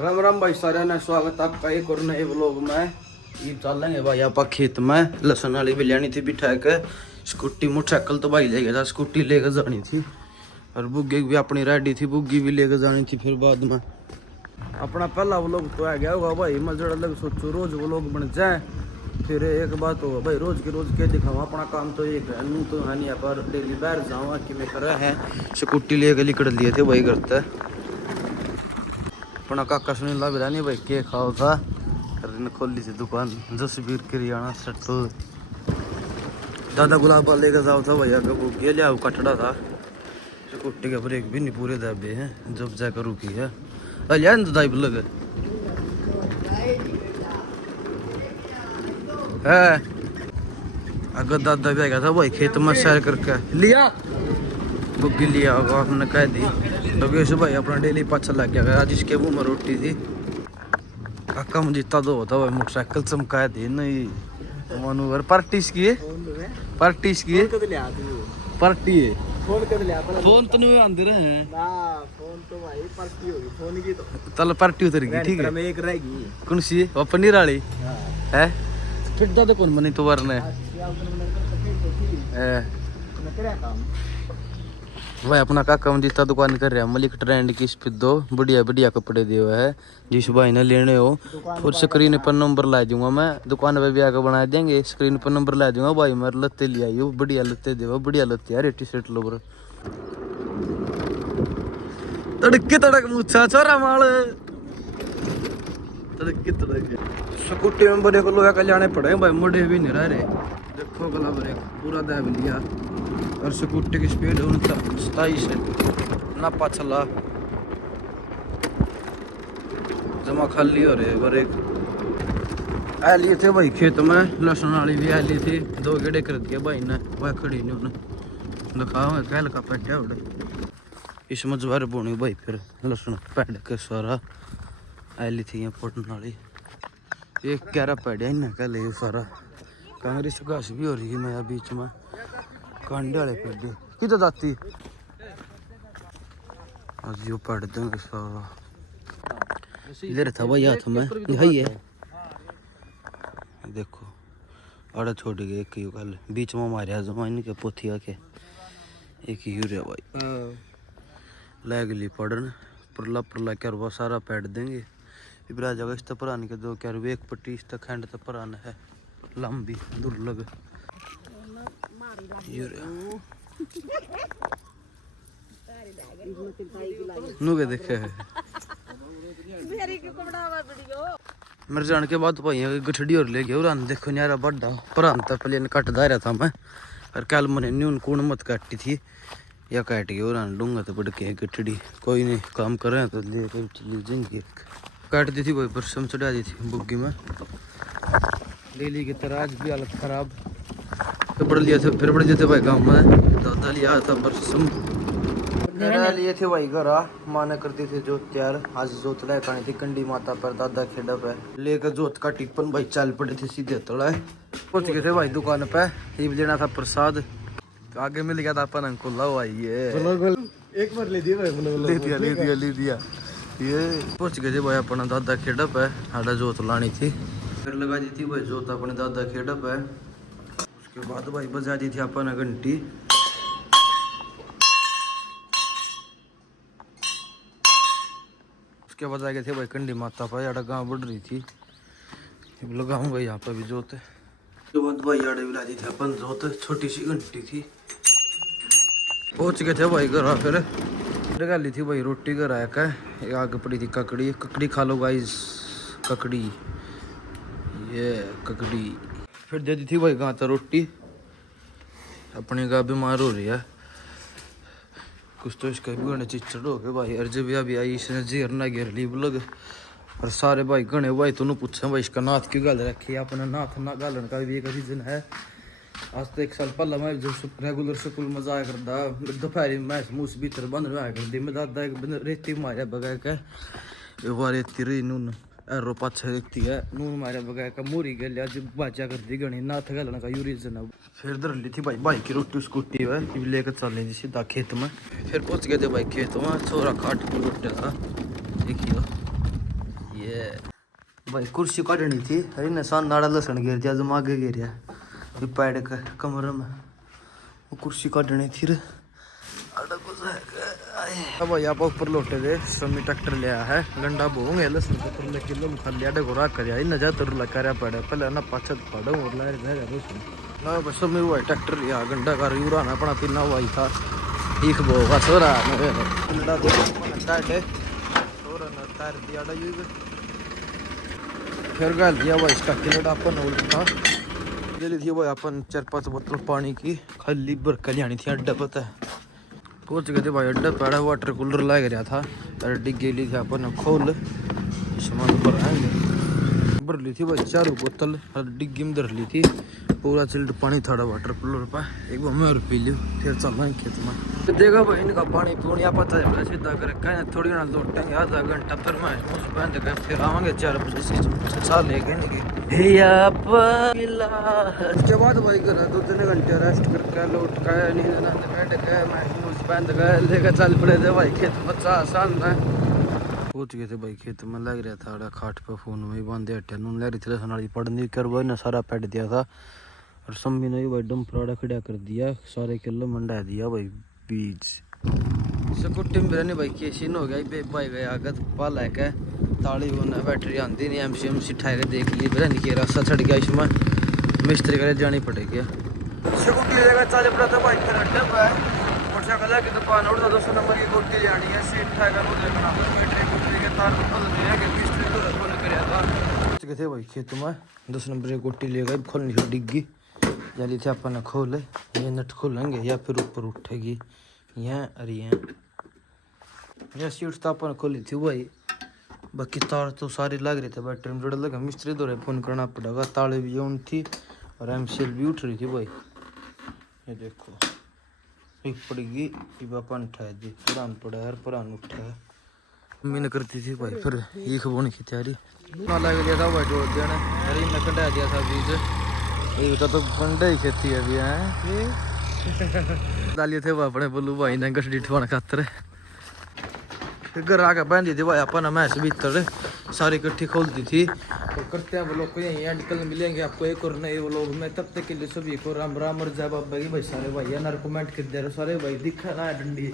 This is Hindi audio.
राम राम भाई सारे ने स्वागत आपका एक और नए व्लॉग में। ये चलेंगे भाई आप खेत में लहसुन वाली बिरयानी थी बिठा के स्कूटी मोटरसाइकिल तो भाई ले गया था, स्कूटी लेकर जानी थी और बुग्गी भी अपनी रेडी थी, बुग्गी भी लेकर जानी थी। फिर बाद में अपना पहला व्लॉग तो आ गया होगा भाई, मैं जरा लग सोचो रोज व्लॉग बन जाए। फिर एक बात हो भाई, रोज के रोज क्या दिखाऊँ, अपना काम तो एक है नू तो है नहीं पर डेली बाहर जाऊँ कि मैं कर है स्कूटी लेकर निकल लिए थे वही करता है। अपना काका सुनील ला बिरानी भाई के खाओ था खोली थी दुकान जसबीर किरियाना सट्टू। दादा गुलाब वाले का जाओ था भैया का वो ये लिया कटड़ा था, स्कूटी के ब्रेक भी नहीं पूरे दबे हैं जब जाकर रुकी है। अलिया तो दाइब लगे है अगर दादा भी आ गया था भाई खेत में सैर करके लिया बुग्गी लिया होगा आपने कह दी तो भाई अपना डेली पाछा लग गया। आज इसके मुँह में रोटी थी काका मुझे इतना दो होता भाई मोटरसाइकिल चमकाया दी नहीं मनोवर पार्टीज की है पार्टीज की है पार्टी है फोन तो नहीं आंदे रहे हैं ना फोन तो भाई पार्टी होगी फोन की तो चल पार्टी उतर गई ठीक है एक रहेगी कौन सी है वो पनीर वाली है फिर दादा कौन बनी तो वरने भाई अपना काका जितना दुकान कर रहा है मलिक ट्रेंड की स्पीड दो बढ़िया बढ़िया कपड़े दिए हुए है जिस भाई ने लेने हो फिर स्क्रीन पर नंबर ला दूंगा मैं दुकान पे भी आकर बना देंगे स्क्रीन पर नंबर ला दूंगा भाई मैं लत्ते ले आई हो बढ़िया लत्ते दे बढ़िया लत्ते यार टी शर्ट लो तड़के तड़क मुच्छा छोरा माल तड़के तड़के स्कूटी में बड़े को लोया कल्याणे पड़े भाई मुड़े भी नहीं रहे देखो गला ब्रेक पूरा दाब लिया और स्कूटी की स्पीड 27 है ना पाछला जमा खाली हो रहे ब्रेक आ लिए थे भाई खेत में लहसुन वाली भी आ ली थी 2 गेड़े कर दिए भाई ने वह खड़ी नहीं उन्हें दिखाओ कह लगा पैठा उड़े इस मजबार बोनी भाई फिर लहसुन पैड के सारा आ ली थी फोटन वाली एक 11 पैडिया इन्हें कह ले सारा कांग्रेस घास भी हो रही है मैं बीच में कांडे वाले पेड़ किधर दाती आज यो पढ़ देंगे सारा इधर था भाई हाथ में यही है देखो आड़ा छोड़ गए एक ही कल बीच में मारे जमाइन के पोथिया के एक ही यूरिया भाई लग ली पढ़न परला कर वो सारा पैड देंगे इब्रा जगह इस पुराने के 2 कर एक पट्टी इस खंड तक पुराना है लंबी दुर्लभ नु के देखे है मेरे जान के बाद भाई गठड़ी और ले गया और देखो यार बड़ा पुराना प्लेन कट दायरा था मैं और कल मैंने न्यून कूण मत काटी थी या काट गया और डूंगा तो बढ़ के गठड़ी कोई नहीं काम कर रहे हैं तो ले चली जाएंगे काट दी थी भाई बरसम चढ़ा दी थी बुग्गी में डेली की तरह आज भी हालत खराब तो बढ़ लिया था फिर बढ़ जाते भाई गाँव में दादा लिया था बरसम लिए थे भाई घर माना करते थे जोत त्यार आज जोत लाए खानी थी कंडी माता पर दादा खेड़ा पे लेकर जोत का टिप्पन भाई चल पड़े थे सीधे तोड़ा पहुंच गए थे भाई दुकान पे ये लेना था प्रसाद आगे मिल गया था अपन अंकुल लाओ आइए एक बार ले दिया ले दिया ये पहुंच गए थे भाई अपना दादा खेड़ा पे आड़ा जोत लानी थी फिर लगा दी थी भाई जोत अपने दादा खेड़ा पे उसके बाद भाई बजा दी थी अपन घंटी उसके बाद आ गए थे भाई कंडी माता पर आड़ा गाँव बढ़ रही थी लगाऊँ भाई यहाँ पर भी जोत उसके बाद भाई आड़े भी ला दी थी अपन जोत छोटी सी घंटी थी पहुंच गए थे भाई घर फिर लगा ली थी भाई रोटी घर आया का आगे पड़ी थी ककड़ी खा लो गाइस ककड़ी ये ककड़ी फिर दे दी थी भाई गाँव तो रोटी अपनी गाय बीमार हो रही है कुछ तो इसका भी गणे चिचड़ हो गए भाई अर्ज भी अभी आई इसने जेर ना घेर ली लग और सारे भाई गणे भाई तुम पूछे भाई इसका नाथ की गल रखी है अपना नाथ ना गालन का भी एक रीजन है। आज तो 1 साल पहले मैं जो रेगुलर स्कूल में जाया करता दोपहर में मूस भीतर बंद रहा करती मैं दादा रेती मारे बगैर के वो रेती रही नून एरो पाछा देखती है नून मारे बगैर का मूरी गल जब बाजा करती गणी नाथ गलन का यू रीजन है। फिर धर ली थी भाई की रोटी स्कूटी है लेकर चल ली सीधा खेत में। फिर पहुंच गए थे भाई खेत में छोरा काट के रोटिया था देखिए ये भाई कुर्सी काटनी थी, अरे निशान नाड़ा लसन गिर दिया, जमा आगे गिर पैड का कमर में, वो कुर्सी काटनी थी रे। अब भाई आप ऊपर लौटे दे, समी ट्रैक्टर ले आया है, गंडा बोंगे लसन ऊपर ले किलो में खाली आडे घोड़ा कर आई न जा तर लकारा पड़े पहले ना पाछत पड़ो और ला रहे रहे ना बस समी वो ट्रैक्टर या गंडा कर यूरा ना अपना पिना हुआ था एक बोगा सोरा गंडा दे काटे सोरा ना तार दिया डा यू फिर गाल दिया भाई इसका किलो अपन उल्टा ले ली थी भाई अपन 4-5 बोतल पानी की खाली भर कल्याणी थी अड्डा पता है। पहुंच गए थे भाई अड्डा, पैड़ा वाटर कूलर लग रहा था, डिग्गी ली थी अपन खोल सामान भर ली थी भाई 4 बोतल डिग्गी में धर ली थी, पूरा चिल्ड पानी था वाटर कूलर पर, एक बार मैं पी ली फिर चल रहे खेत में। तो देखा भाई इनका पानी पूनी पता है सीधा कर कहें थोड़ी ना लौटेंगे आधा घंटा फिर मैं पहन गए फिर आवांगे 4 बजे साल लेके उसके बाद भाई घर 2-3 घंटे रेस्ट करके लौट के नींद बैठ गए मैं पहन गए लेकर चल पड़े थे भाई खेत में 4 साल में पहुंच गए थे भाई खेत में। लग रहा था खाट पे फोन में बांधे हटे नून लग रही थी लसन पढ़नी कर भाई ने सारा पैट दिया था और सम्मी ने भाई डम पराड़ा खड़ा कर दिया, सारे किलो मंडा दिया भाई बीज स्कूटी में रहने भाई केसिन हो गया बे भाई गया आगत पाल है क्या ताली होना बैटरी आती नहीं एम सिठा के देख ली बता नहीं रास्ता छड़ गया इसमें मिस्त्री करे जानी पड़ेगी स्कूटी लेगा चल पड़ा था भाई फिर अड्डा पे मोटरसाइकिल की दुकान और 200 नंबर की गोटी जानी है सिठा का वो देखना बैटरी के तार बदल दिया कि मिस्त्री तो फोन करया था के थे भाई खेत में 10 नंबर की गोटी ले गए खोलनी डिग्गी जाली थी अपन खोले ये नट खोलेंगे या फिर ऊपर उठेगी यहाँ अरे यहाँ सीट तो अपन खोली थी भाई, बाकी तार तो सारे लग रहे थे बैटरी में लगा मिस्त्री दो फोन करना पड़ेगा, ताले भी ऑन थी और एमसीएल भी उठ रही थी भाई। ये देखो एक पड़ेगी अपन उठा दी पुरान पड़ा है पुरान उठा है मैंने करती थी भाई फिर ये खबोने की तैयारी ना लग गया था भाई जोड़ दिया अरे मैं कटा दिया था बीज ये तो गंडे ही खेती है अभी है डालिए थे वो अपने बोलू भाई ने गड्डी ठवाना खातर फिर घर आके बहन दी थी भाई अपन मैच भीतर सारी इकट्ठी खोल दी थी तो करते हैं वो लोग को यहीं एंड कल मिलेंगे आपको एक और नए वो लोग मैं तब तक के लिए सभी को राम राम और जय बाबा की भाई सारे भाई यार कमेंट कर दे रहे सारे भाई दिखा ना डंडी